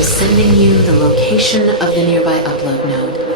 is sending you the location of the nearby upload node.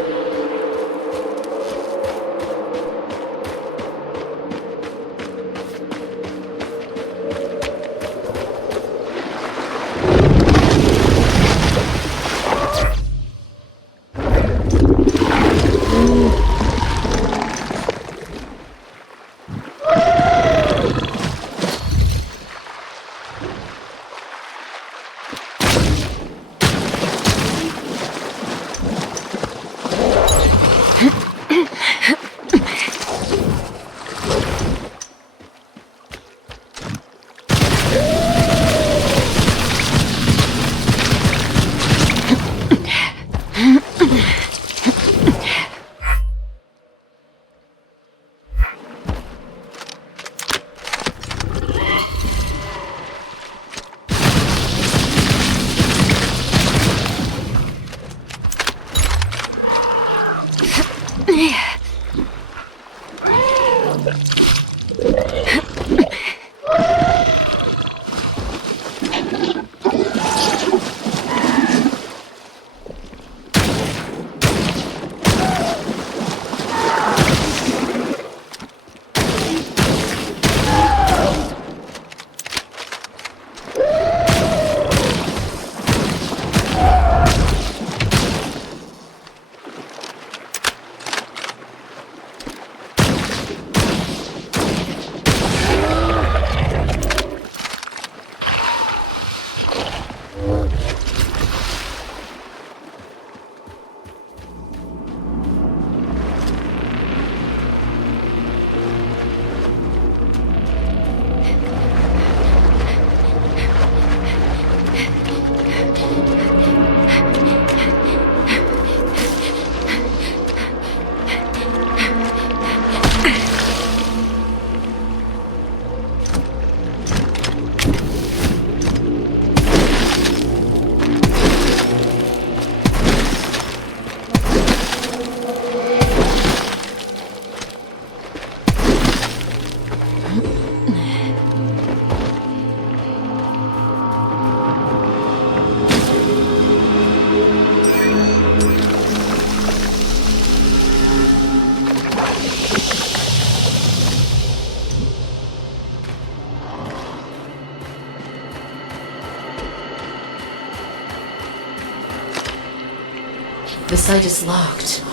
The site is locked.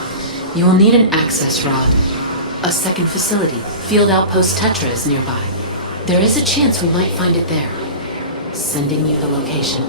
You will need an access rod. A second facility, Field Outpost Tetra, is nearby. There is a chance we might find it there. Sending you the location.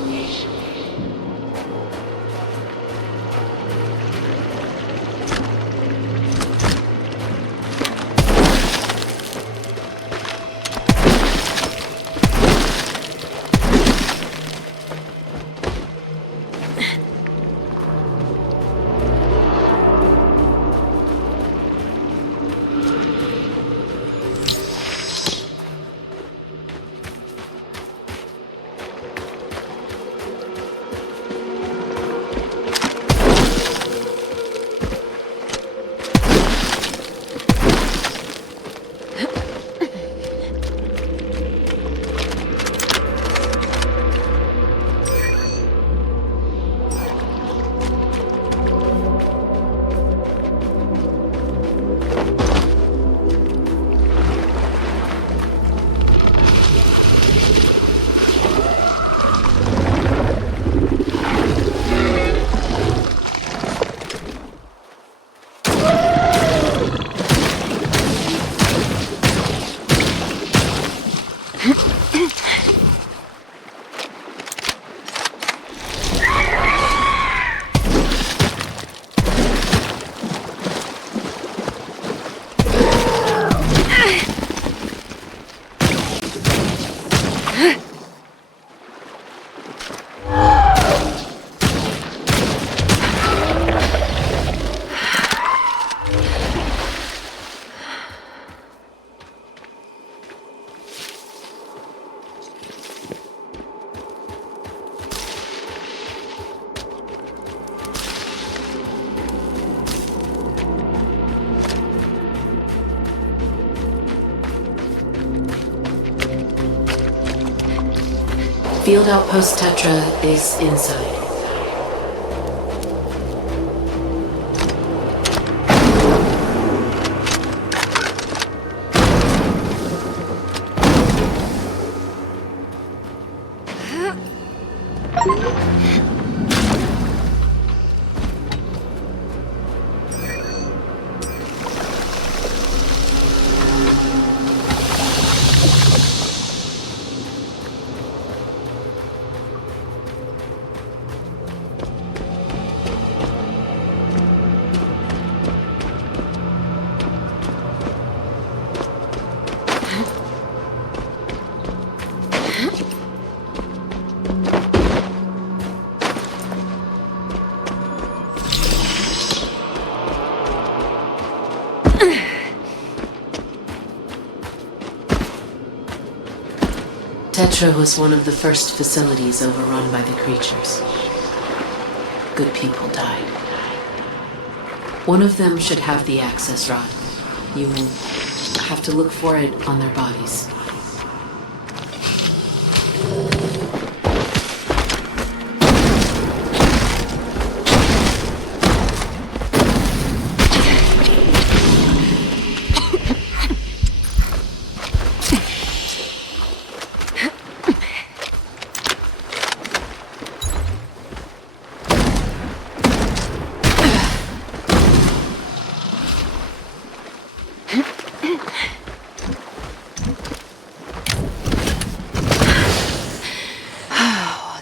Field Outpost Tetra is inside. Tetra was one of the first facilities overrun by the creatures. Good people died. One of them should have the access rod. You will have to look for it on their bodies.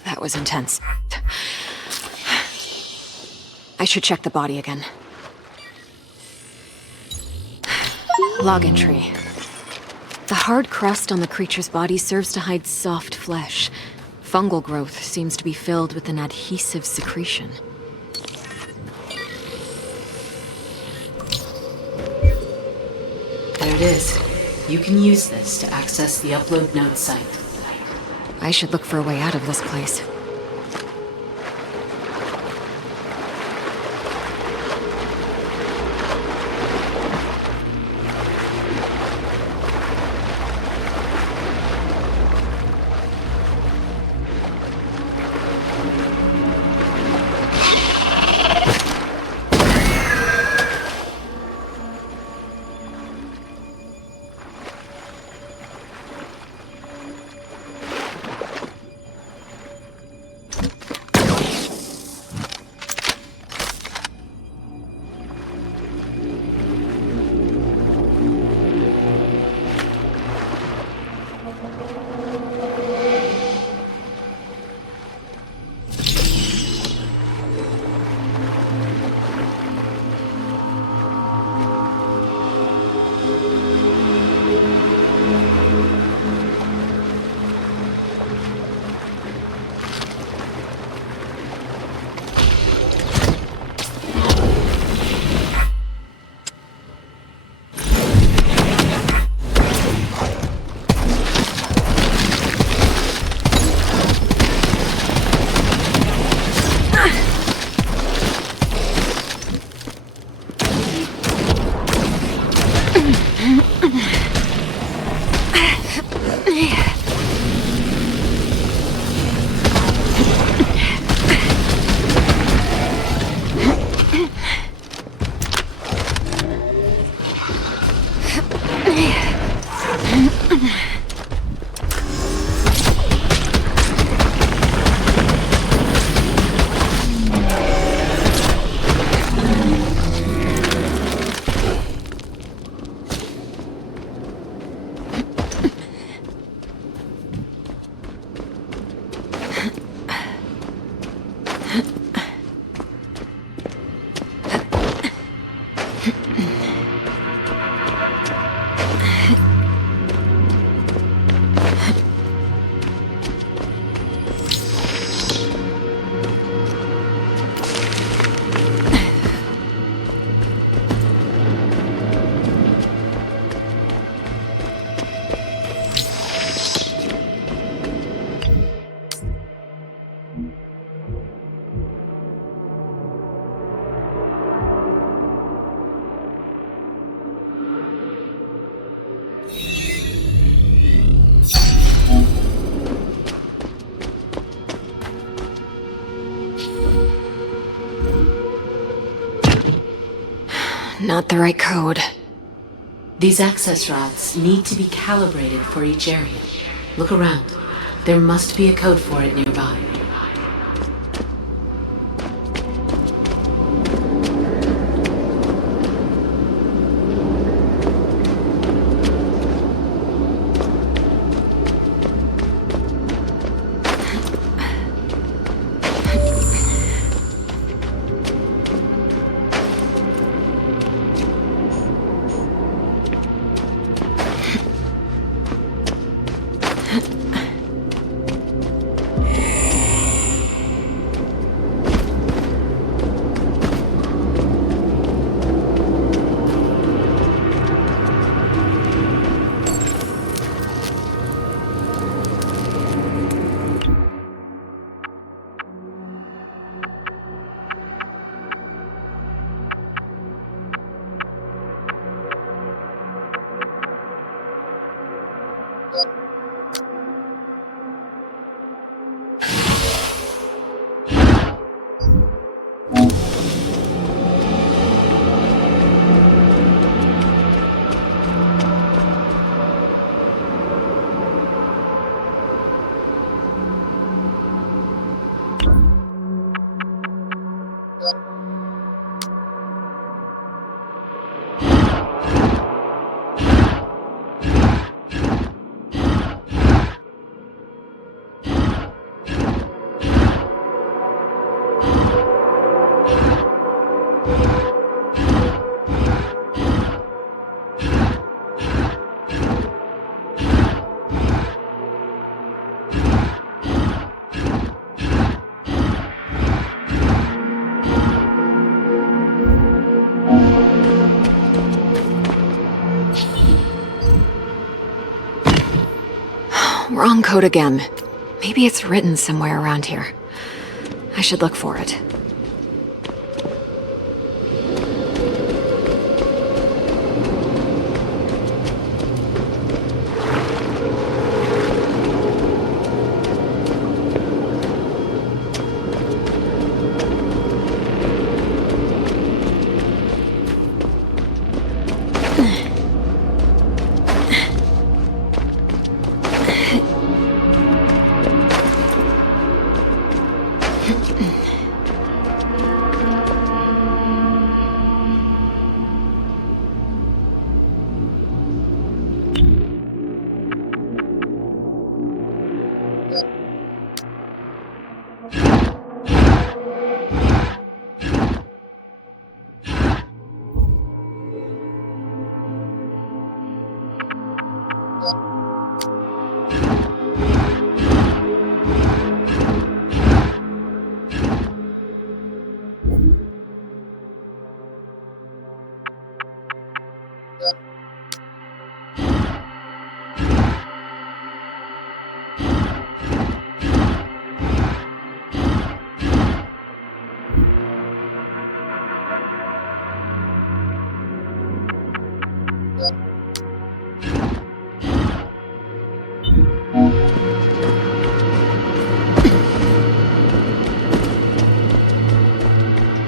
That was intense. I should check the body again. Log entry. The hard crust on the creature's body serves to hide soft flesh. Fungal growth seems to be filled with an adhesive secretion. There it is. You can use this to access the upload node site. I should look for a way out of this place. Not the right code. These access rods need to be calibrated for each area. Look around. There must be a code for it nearby. Wrong code again. Maybe it's written somewhere around here. I should look for it.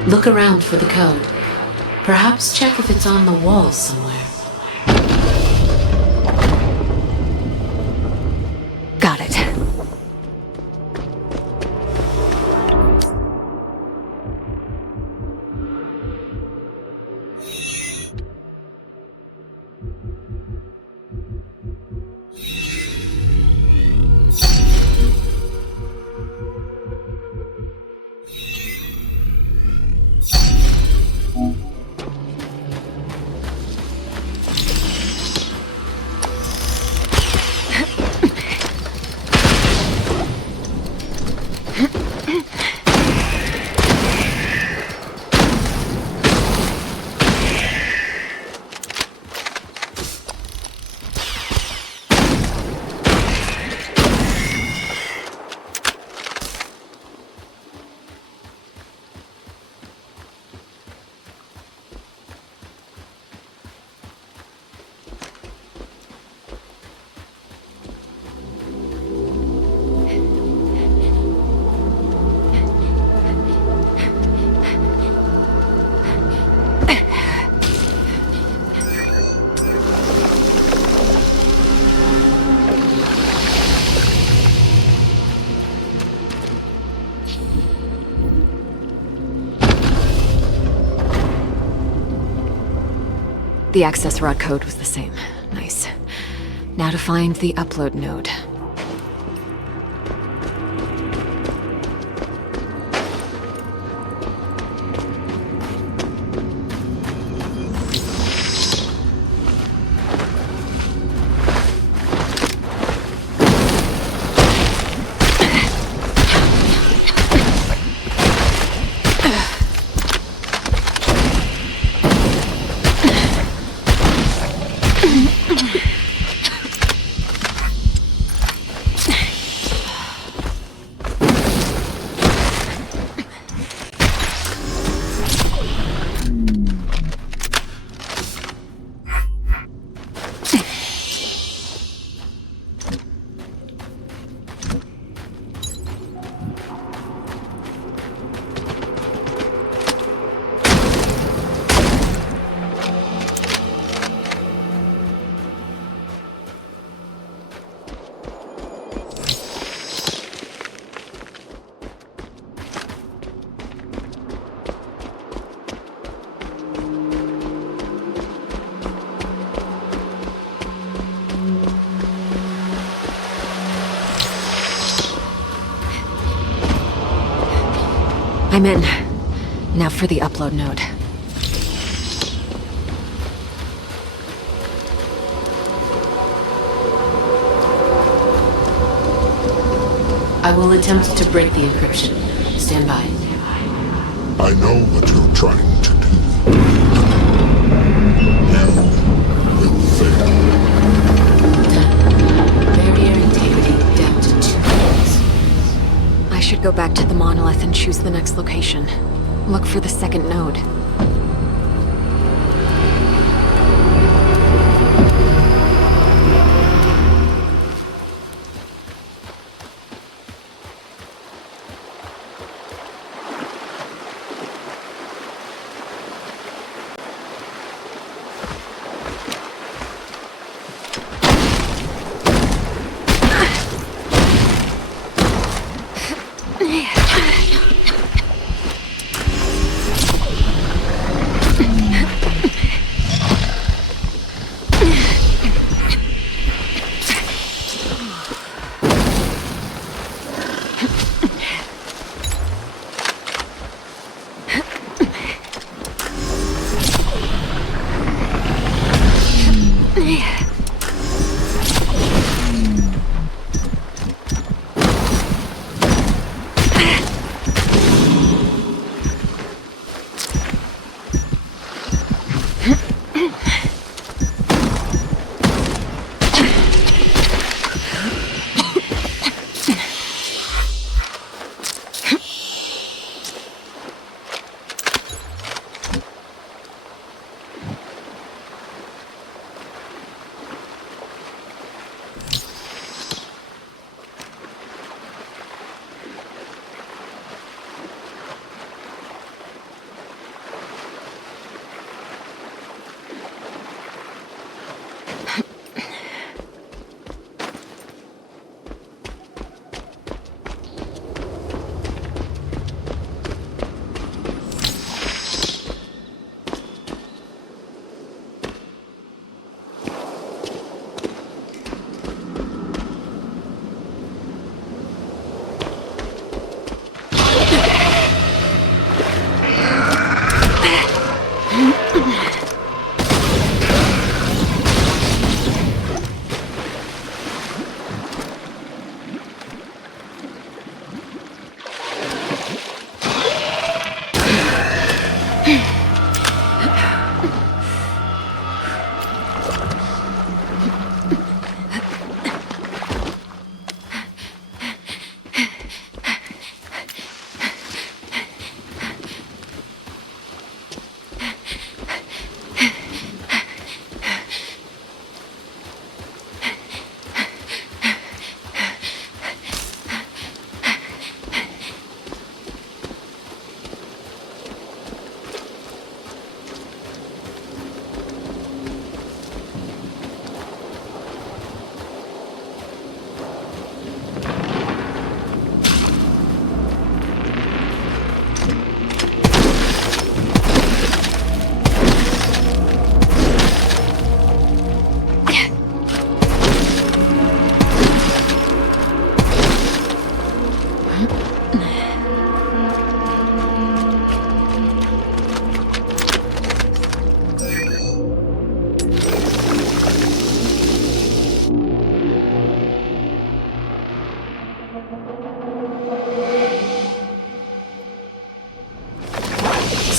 Look around for the code. Perhaps check if it's on the wall somewhere. Got it. The access rod code was the same. Nice. Now to find the upload node. I'm in. Now for the upload node. I will attempt to break the encryption. Stand by. I know what you're trying to do. You will fail. Done. Barrier integrity down to 2 points. I should go back to the monolith and choose the next location. Look for the second node.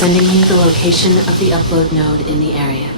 Sending you the location of the upload node in the area.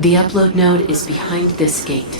The upload node is behind this gate.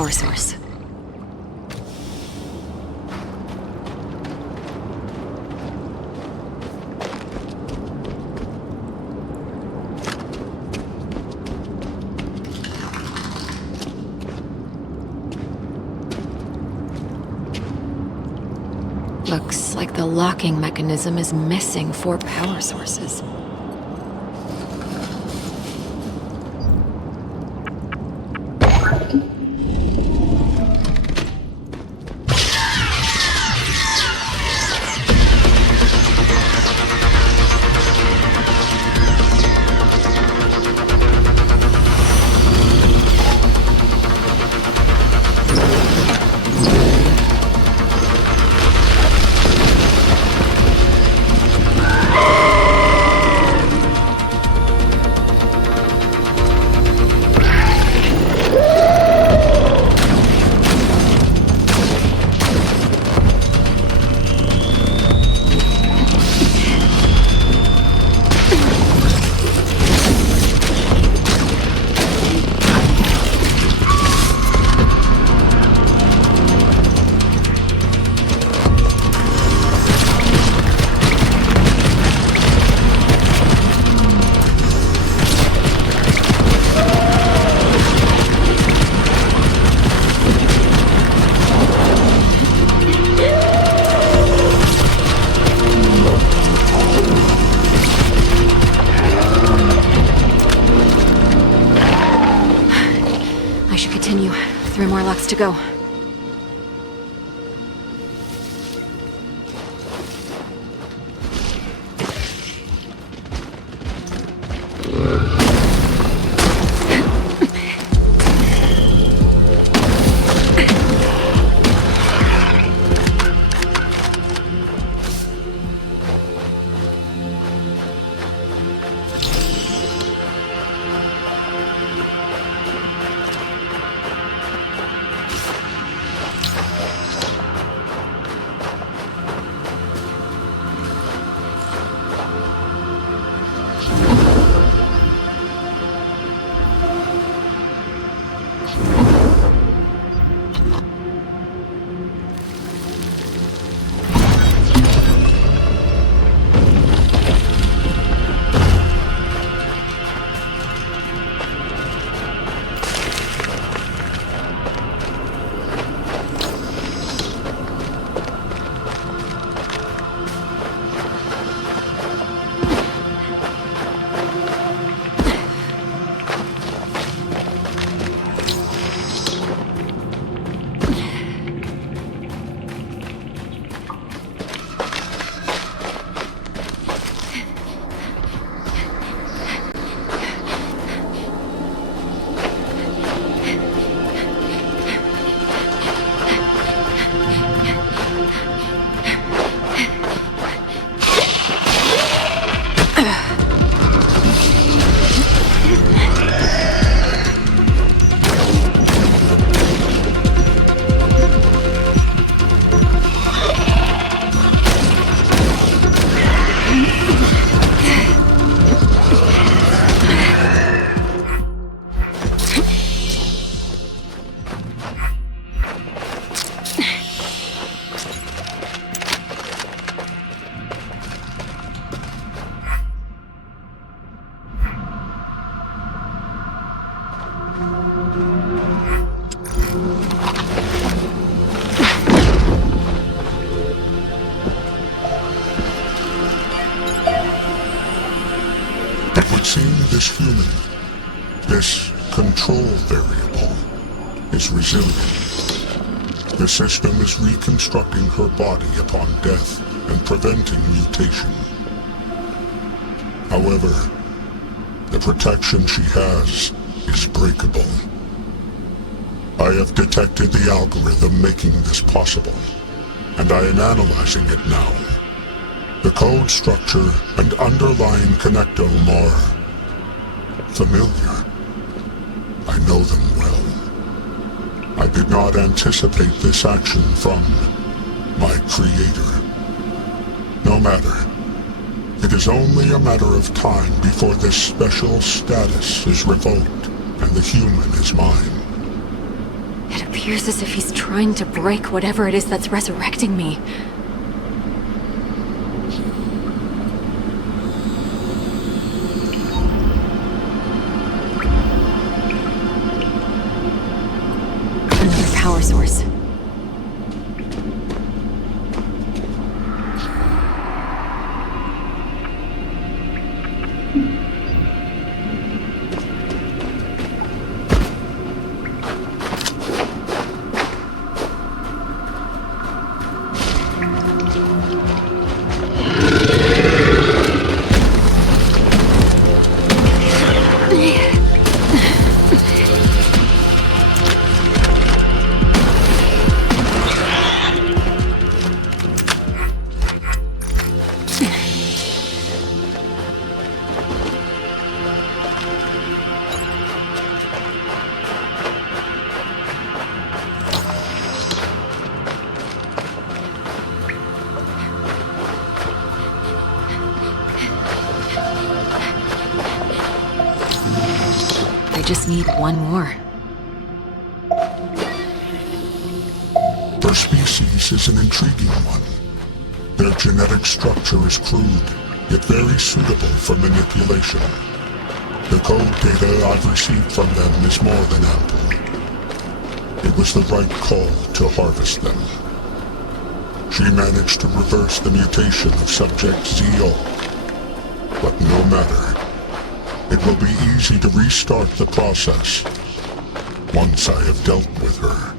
power source. Looks like the locking mechanism is missing 4 power sources. Continue. 3 more locks to go. This human, this control variable, is resilient. The system is reconstructing her body upon death and preventing mutation. However, the protection she has is breakable. I have detected the algorithm making this possible, and I am analyzing it now. The code structure and underlying connectome are familiar. I know them well. I did not anticipate this action from my creator. No matter. It is only a matter of time before this special status is revoked and the human is mine. It appears appears as if he's trying to break whatever it is that's resurrecting me. Another power source. I just need one more. Their species is an intriguing one. Their genetic structure is crude, yet very suitable for manipulation. The code data I've received from them is more than ample. It was the right call to harvest them. She managed to reverse the mutation of Subject ZO. But no matter. It will be easy to restart the process once I have dealt with her.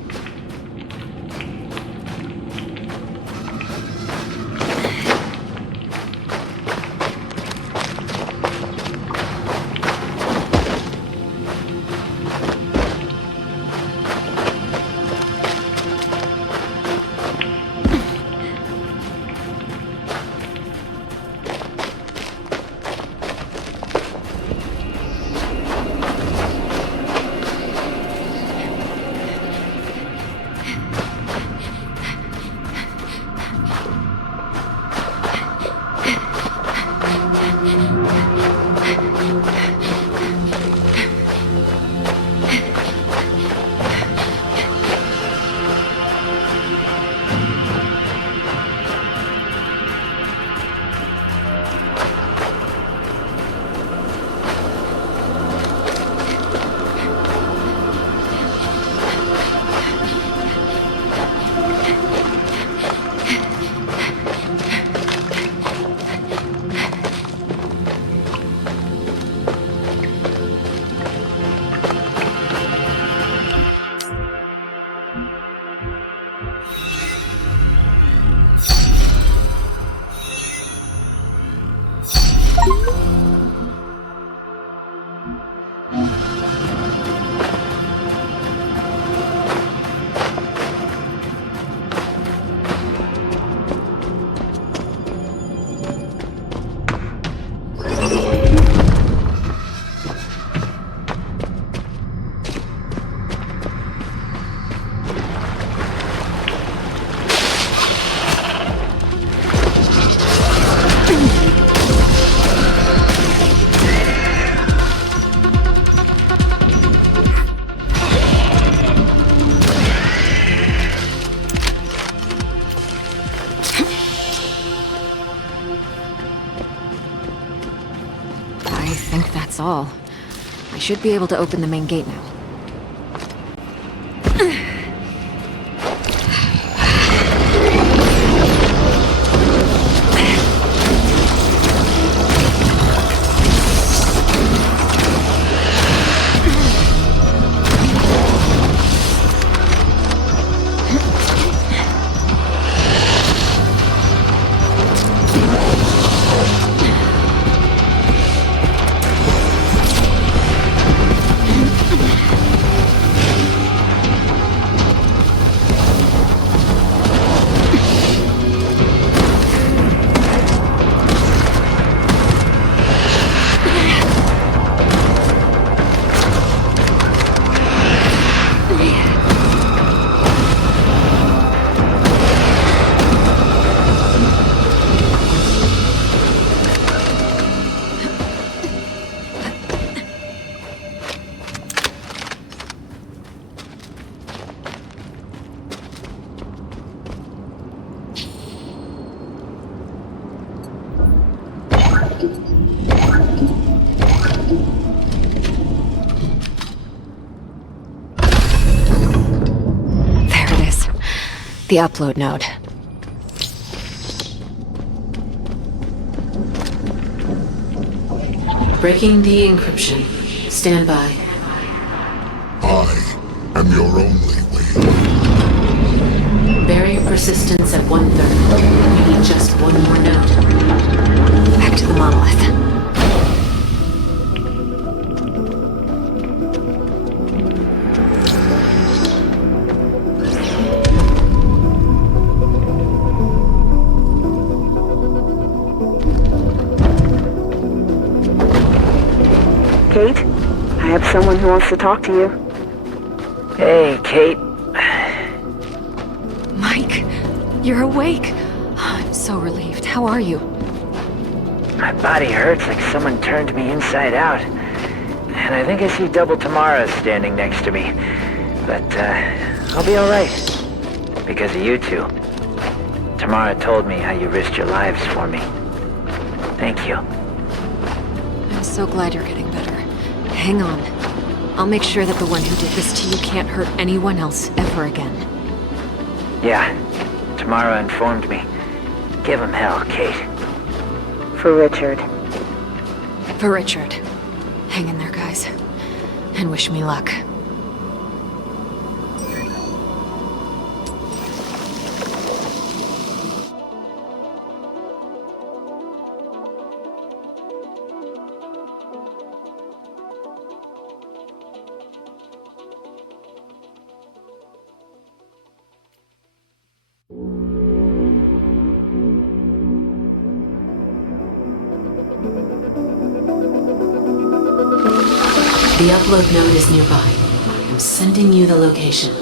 All. I should be able to open the main gate now. There it is. The upload node. Breaking the encryption. Stand by. I am your only way. Barrier persistence at 1/3. You need just one more node. Back to the monolith. Kate, I have someone who wants to talk to you. Hey, Kate. Mike, you're awake. I'm so relieved. How are you? My body hurts like someone turned me inside out. And I think I see Double Tamara standing next to me. But, I'll be alright. Because of you two. Tamara told me how you risked your lives for me. Thank you. I'm so glad you're getting better. Hang on. I'll make sure that the one who did this to you can't hurt anyone else ever again. Yeah, Tamara informed me. Give him hell, Kate. For Richard. For Richard. Hang in there, guys. And wish me luck. The upload node is nearby. I'm sending you the location.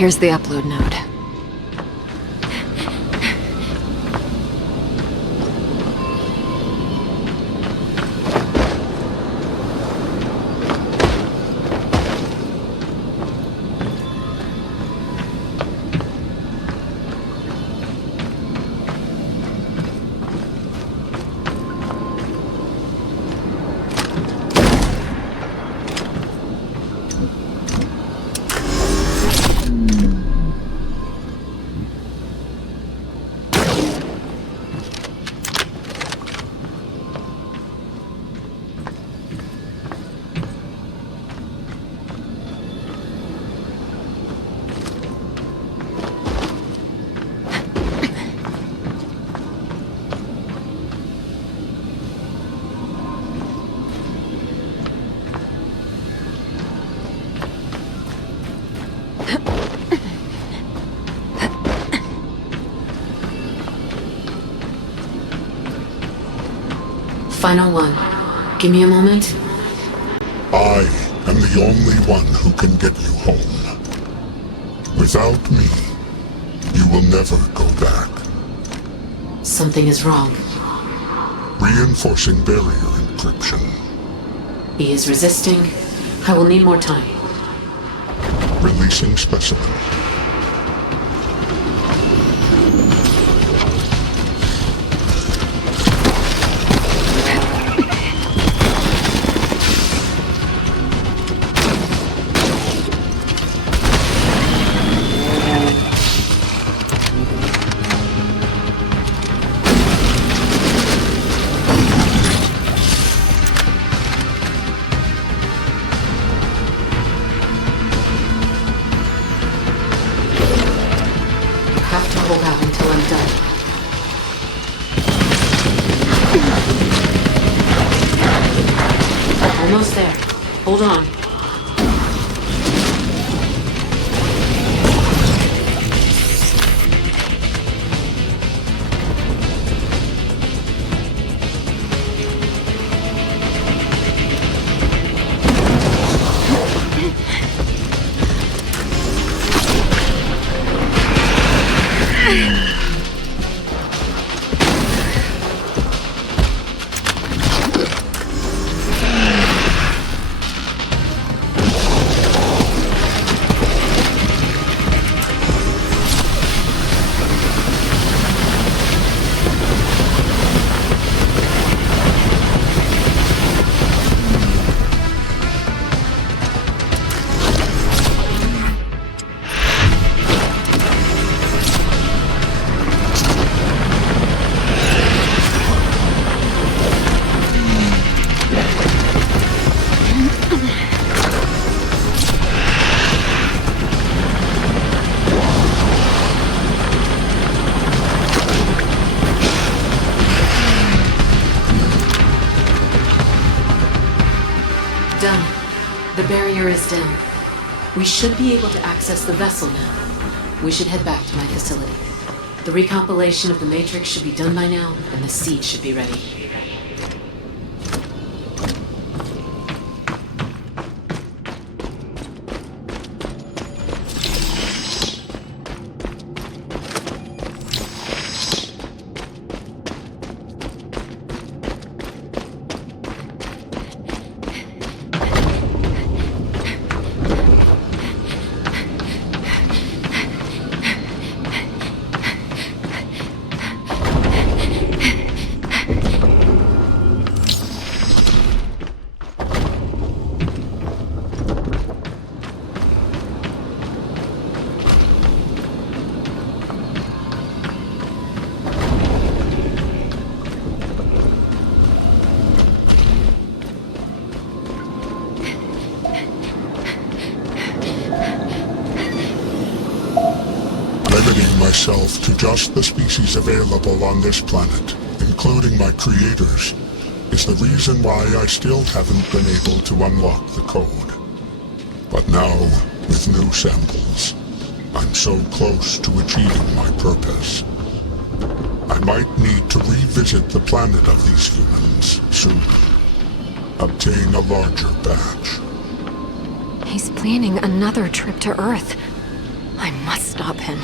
Here's the upload node. Final one. Give me a moment. I am the only one who can get you home. Without me, you will never go back. Something is wrong. Reinforcing barrier encryption. He is resisting. I will need more time. Releasing specimen. Hold out until I'm done. Almost there. Hold on. barrier is down. We should be able to access the vessel now. We should head back to my facility. The recompilation of the Matrix should be done by now, and the seed should be ready. Limiting myself to just the species available on this planet, including my creators, is the reason why I still haven't been able to unlock the code. But now, with new samples, I'm so close to achieving my purpose. I might need to revisit the planet of these humans soon. Obtain a larger batch. He's planning another trip to Earth. I must stop him.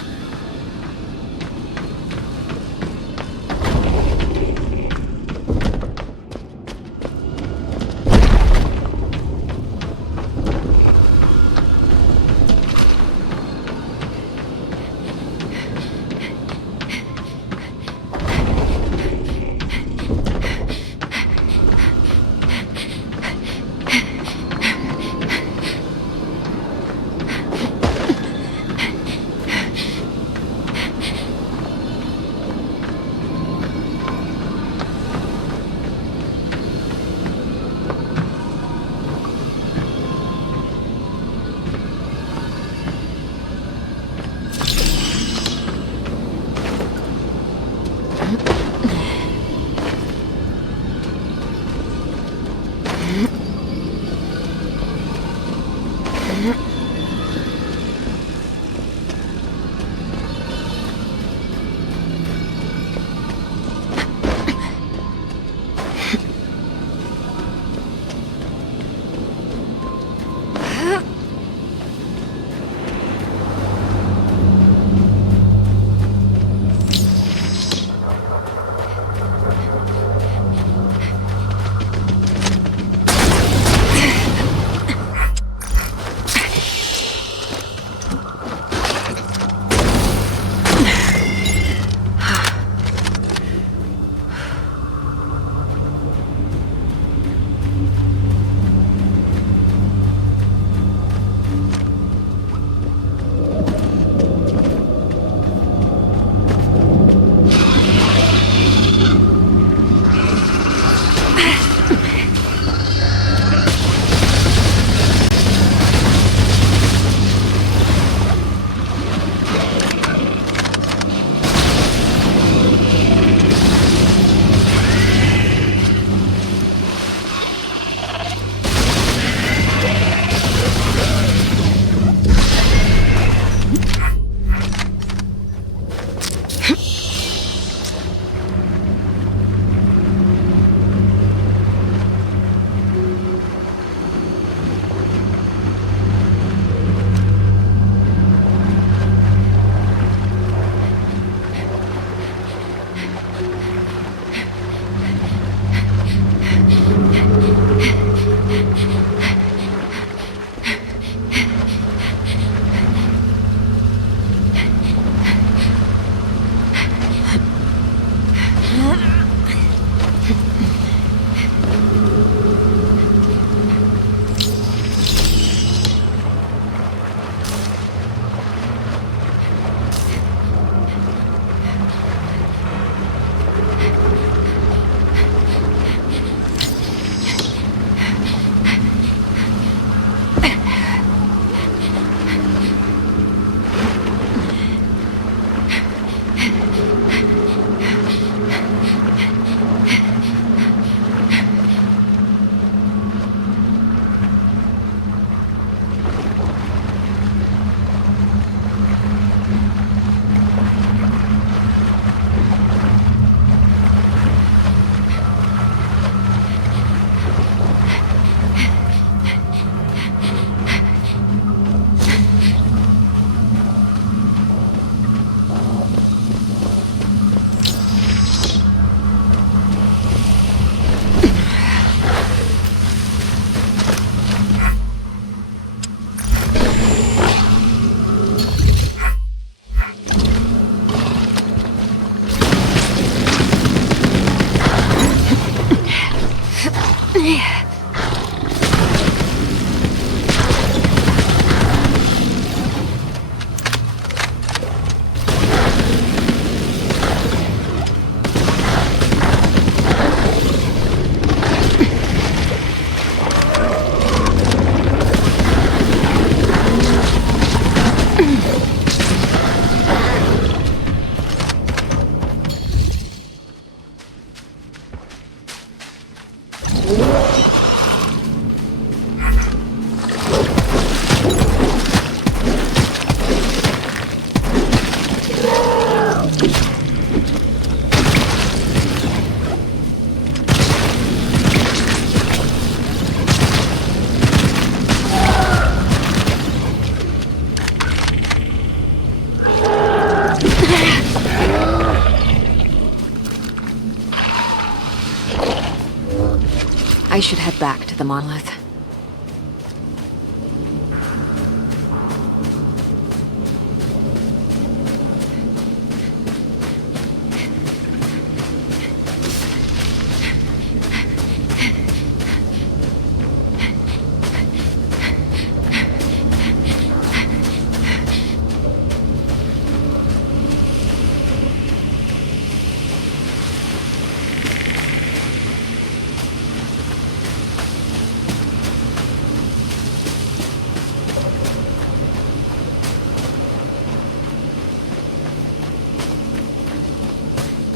I should head back to the monolith.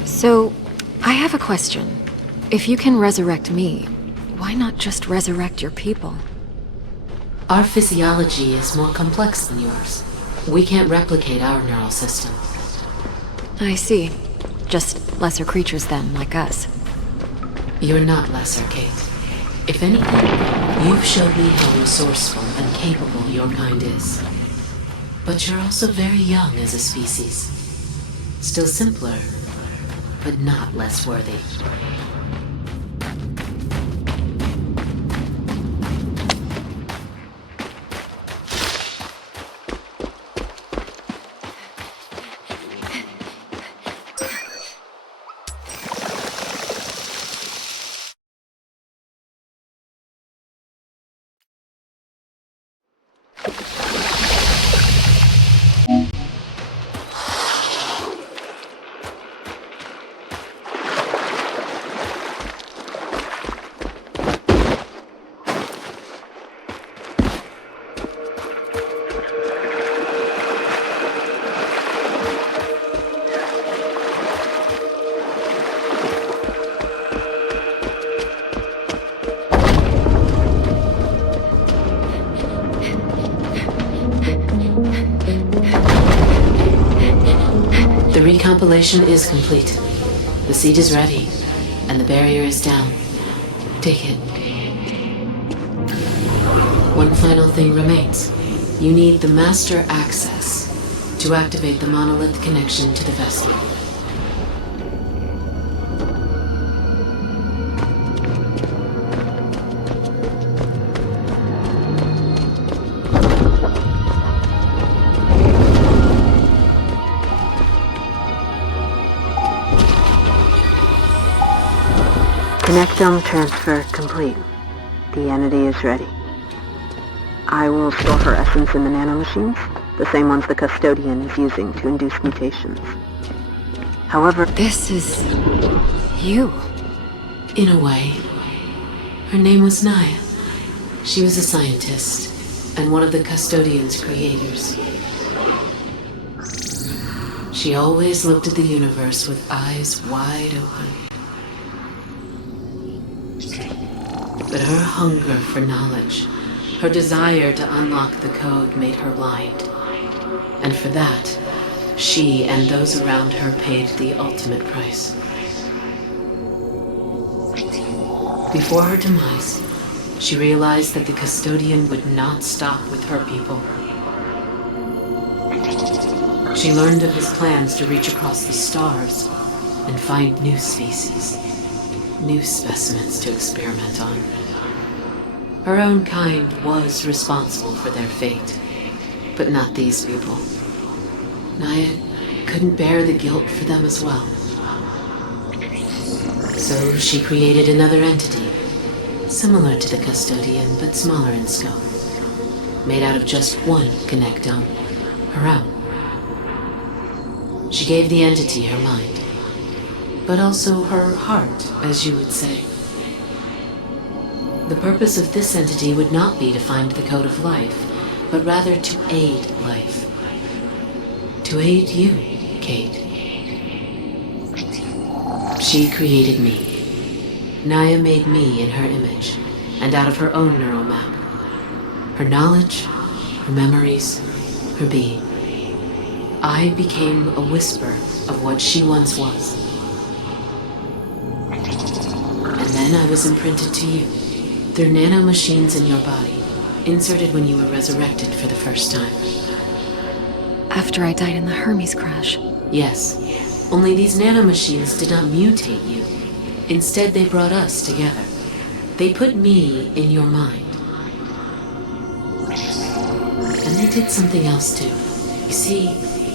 So, I have a question. If you can resurrect me, why not just resurrect your people? Our physiology is more complex than yours. We can't replicate our neural system. I see. Just lesser creatures then, like us. You're not lesser, Kate. If anything, you've showed me how resourceful and capable your kind is. But you're also very young as a species. Still simpler, but not less worthy. The recompilation is complete. The seed is ready, and the barrier is down. Take it. One final thing remains. You need the master access to activate the monolith connection to the vessel. Connectome transfer complete. The entity is ready. I will store her essence in the nanomachines, the same ones the custodian is using to induce mutations. However, This is... you. In a way. Her name was Naya. She was a scientist, and one of the custodian's creators. She always looked at the universe with eyes wide open. But her hunger for knowledge, her desire to unlock the code made her blind. And for that, she and those around her paid the ultimate price. Before her demise, she realized that the custodian would not stop with her people. She learned of his plans to reach across the stars and find new species, new specimens to experiment on. Her own kind was responsible for their fate, but not these people. Naya couldn't bear the guilt for them as well. So she created another entity, similar to the custodian but smaller in scope, made out of just one connectome, her own. She gave the entity her mind, but also her heart, as you would say. The purpose of this entity would not be to find the code of life, but rather to aid life. To aid you, Kate. She created me. Naya made me in her image, and out of her own neural map. Her knowledge, her memories, her being. I became a whisper of what she once was. And then I was imprinted to you. They're nanomachines in your body, inserted when you were resurrected for the first time. After I died in the Hermes crash. Yes, only these nanomachines did not mutate you. Instead, they brought us together. They put me in your mind. And they did something else too. You see,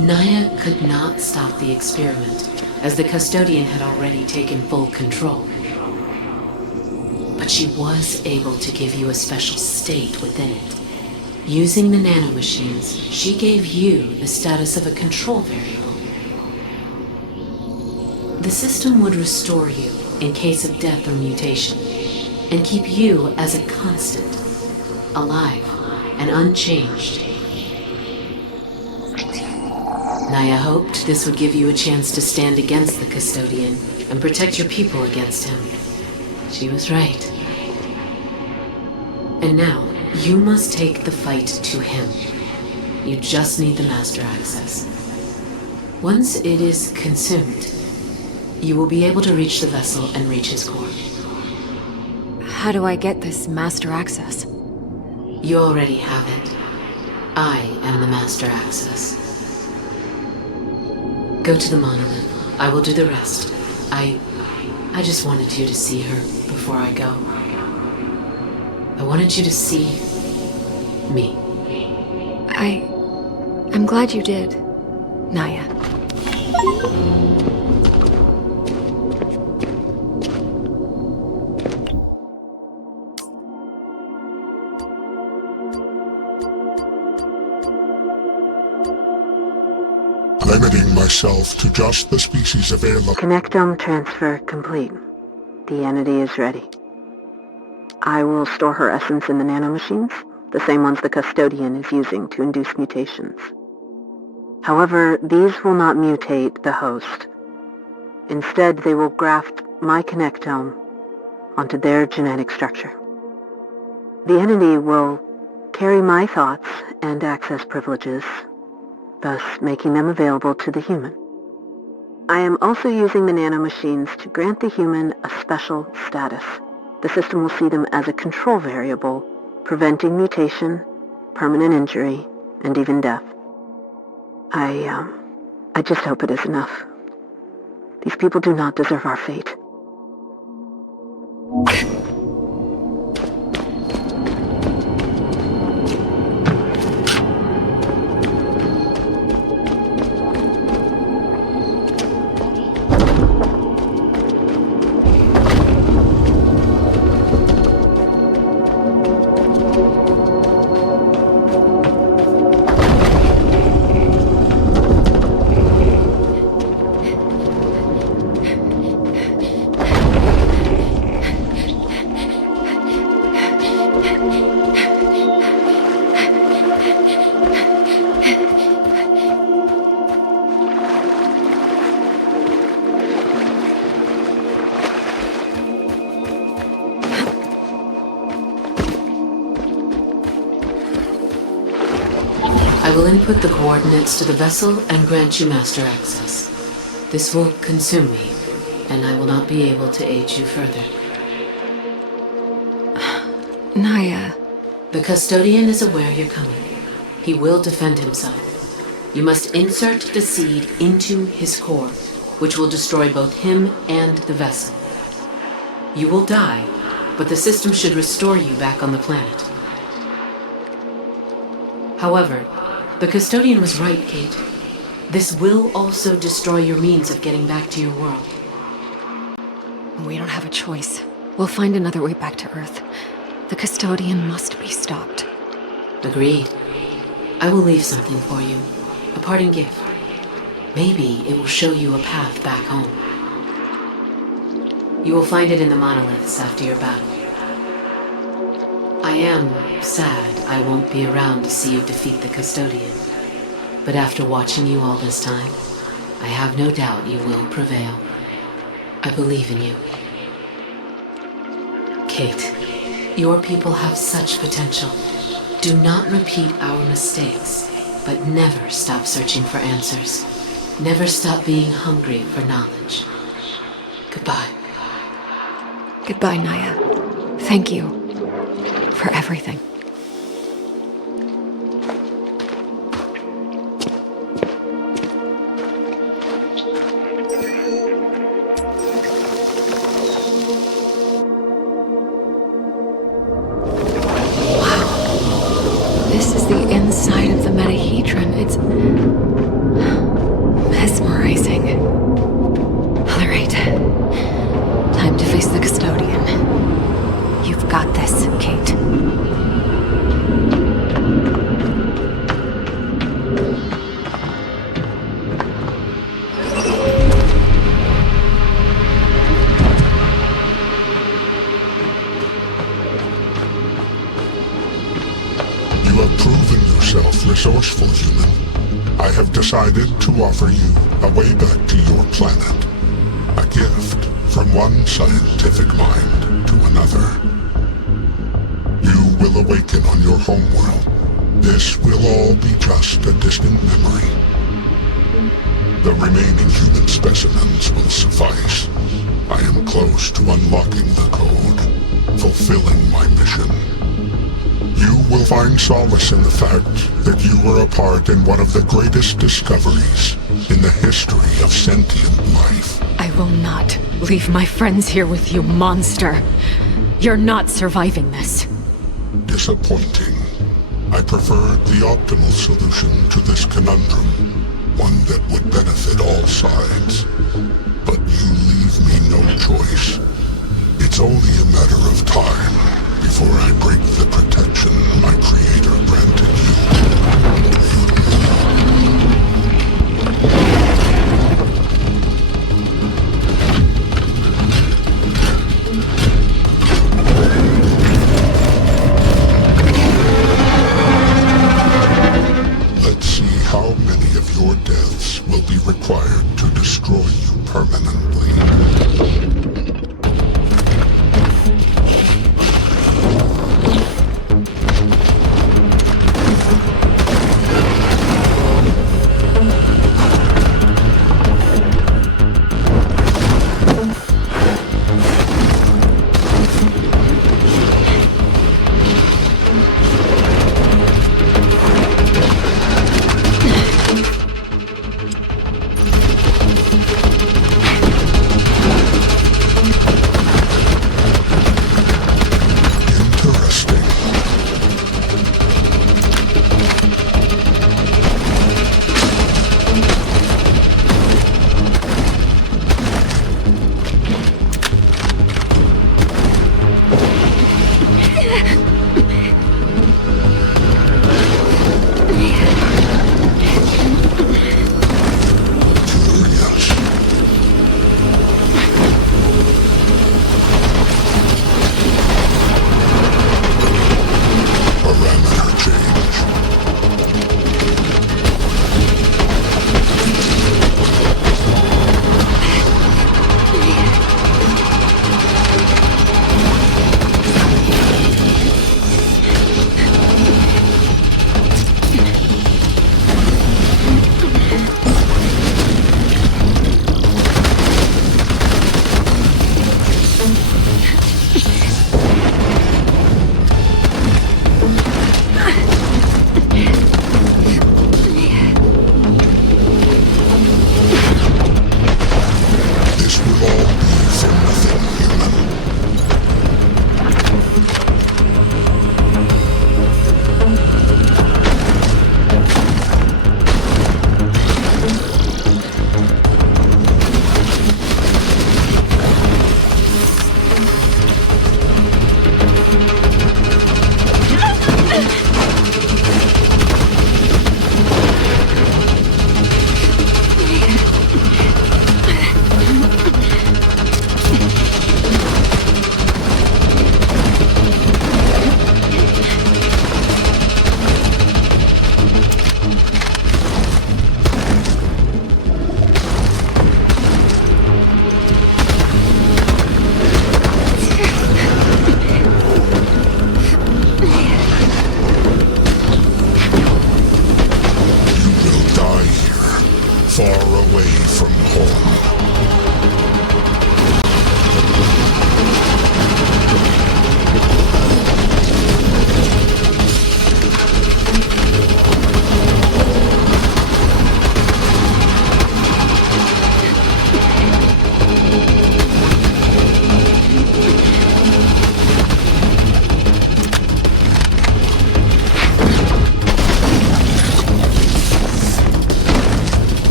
Naya could not stop the experiment, as the custodian had already taken full control. But she was able to give you a special state within it. Using the nanomachines, she gave you the status of a control variable. The system would restore you in case of death or mutation, and keep you as a constant, alive and unchanged. Naya hoped this would give you a chance to stand against the custodian and protect your people against him. She was right. And now, you must take the fight to him. You just need the master access. Once it is consumed, you will be able to reach the vessel and reach his core. How do I get this master access? You already have it. I am the master access. Go to the monolith. I will do the rest. I just wanted you to see her before I go. I wanted you to see me. I'm glad you did, Naya. Limiting myself to just the species available. Connectome transfer complete. The entity is ready. I will store her essence in the nanomachines, the same ones the custodian is using to induce mutations. However, these will not mutate the host. Instead, they will graft my connectome onto their genetic structure. The entity will carry my thoughts and access privileges, thus making them available to the human. I am also using the nanomachines to grant the human a special status. The system will see them as a control variable, preventing mutation, permanent injury, and even death. I just hope it is enough. These people do not deserve our fate. I will input the coordinates to the vessel and grant you master access. This will consume me, and I will not be able to aid you further. Naya. The custodian is aware you're coming. He will defend himself. You must insert the seed into his core, which will destroy both him and the vessel. You will die, but the system should restore you back on the planet. However, the custodian was right, Kate. This will also destroy your means of getting back to your world. We don't have a choice. We'll find another way back to Earth. The custodian must be stopped. Agreed. I will leave something for you. A parting gift. Maybe it will show you a path back home. You will find it in the monoliths after your battle. I am sad I won't be around to see you defeat the custodian. But after watching you all this time, I have no doubt you will prevail. I believe in you. Kate, your people have such potential. Do not repeat our mistakes, but never stop searching for answers. Never stop being hungry for knowledge. Goodbye. Goodbye, Naya. Thank you for everything. resourceful human, I have decided to offer you a way back to your planet. A gift from one scientific mind to another. You will awaken on your homeworld. This will all be just a distant memory. The remaining human specimens will suffice. I am close to unlocking the code, fulfilling my mission. You will find solace in the fact that you were a part in one of the greatest discoveries in the history of sentient life. I will not leave my friends here with you, monster. You're not surviving this. Disappointing. I preferred the optimal solution to this conundrum, one that would benefit all sides. But you leave me no choice. It's only a matter of time before I break the protection my creator granted you. Let's see how many of your deaths will be required to destroy you permanently.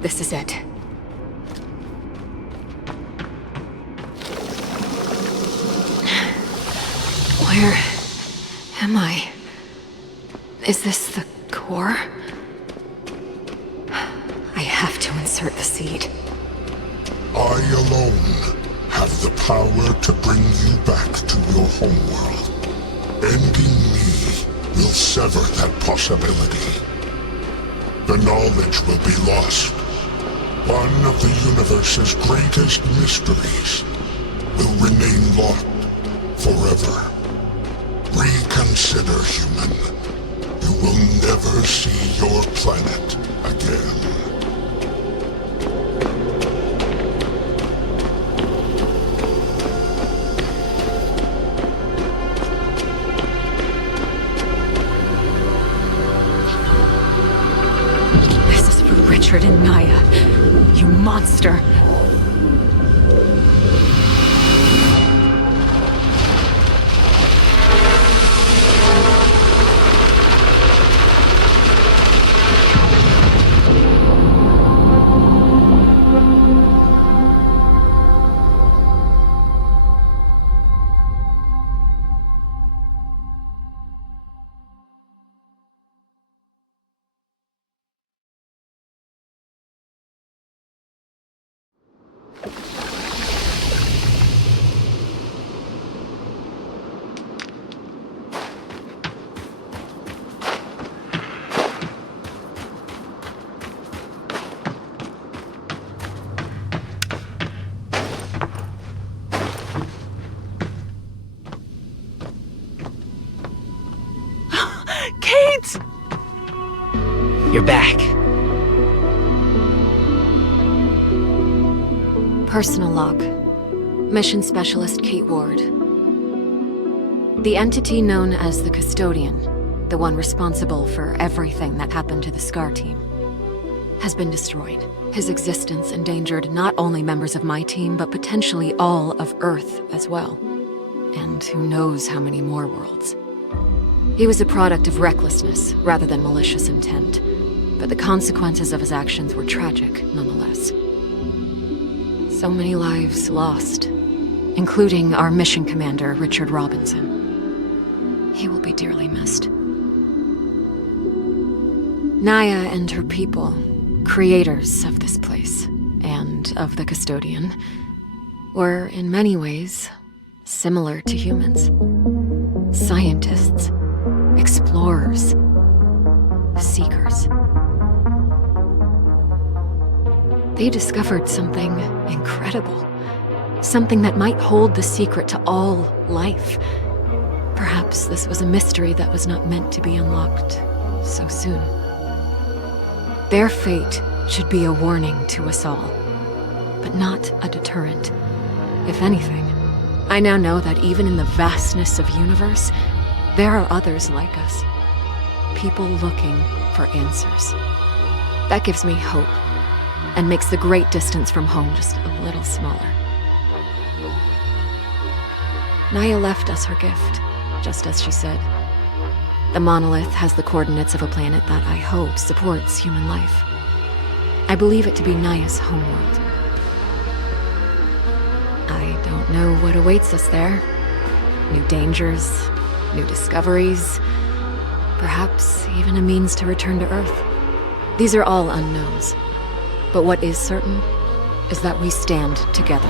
This is it. Where am I? Is this the core? I have to insert the seed. I alone have the power to bring you back to your homeworld. Ending me will sever that possibility. The knowledge will be lost. One of the universe's greatest mysteries will remain locked forever. Reconsider, human. You will never see your planet again. This is for Richard and Naya. You monster. Kate! You're back. Personal log. Mission Specialist Kate Ward. The entity known as the Custodian, the one responsible for everything that happened to the SCAR team, has been destroyed. His existence endangered not only members of my team, but potentially all of Earth as well. And who knows how many more worlds. He was a product of recklessness rather than malicious intent, but the consequences of his actions were tragic nonetheless. So many lives lost, including our mission commander, Richard Robinson. He will be dearly missed. Naya and her people, creators of this place, and of the Custodian, were in many ways similar to humans. Scientists, explorers, seekers. They discovered something incredible. Something that might hold the secret to all life. Perhaps this was a mystery that was not meant to be unlocked so soon. Their fate should be a warning to us all, but not a deterrent. If anything, I now know that even in the vastness of universe, there are others like us. People looking for answers. That gives me hope, and makes the great distance from home just a little smaller. Naya left us her gift, just as she said. The monolith has the coordinates of a planet that I hope supports human life. I believe it to be Naya's homeworld. I don't know what awaits us there. New dangers, new discoveries, perhaps even a means to return to Earth. These are all unknowns. But what is certain is that we stand together.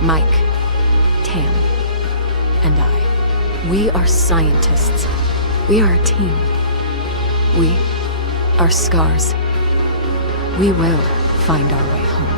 Mike, Tam, and I. We are scientists. We are a team. We are scars. We will find our way home.